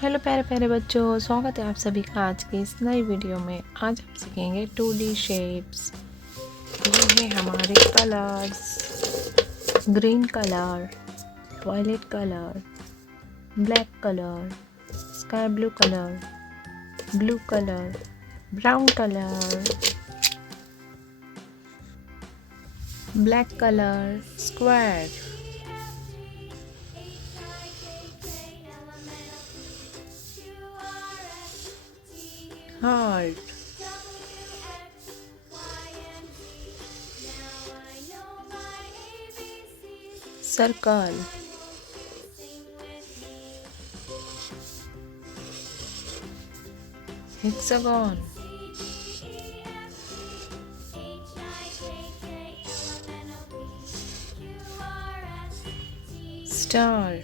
Hello प्यारे प्यारे बच्चों, स्वागत है आप सभी का आज की इस नई वीडियो में। आज हम सीखेंगे 2D शेप्स। ये है हमारे colours. Green colour, violet colour, black colour, sky blue colour, blue colour, brown colour, black colour, square, heart, circle, hexagon, star,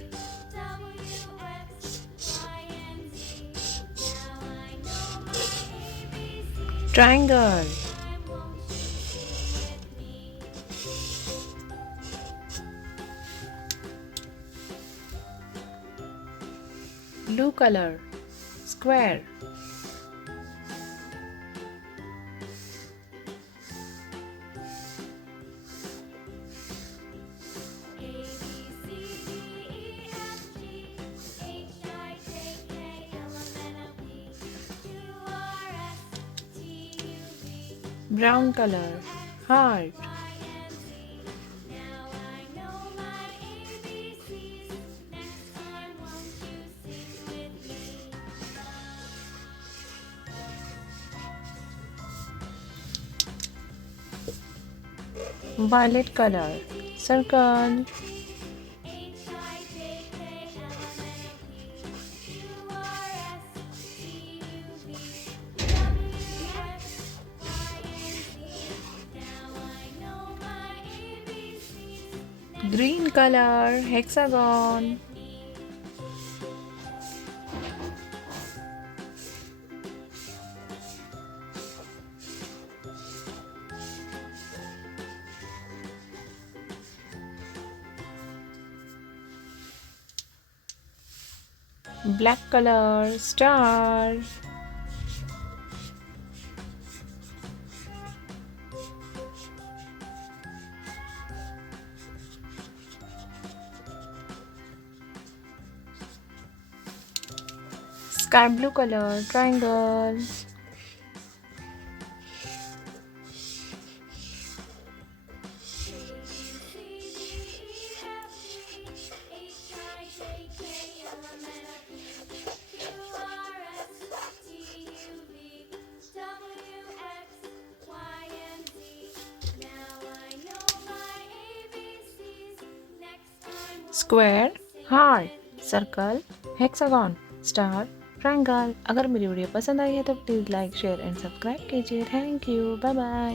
triangle, blue color, square, brown color, heart, violet color, circle, green color, hexagon, black color, star, sky blue color, triangle, square, heart, circle, hexagon, star, triangle. अगर मेरी video पसंद आई है तो please like share and subscribe कीजिए। Thank you, bye bye.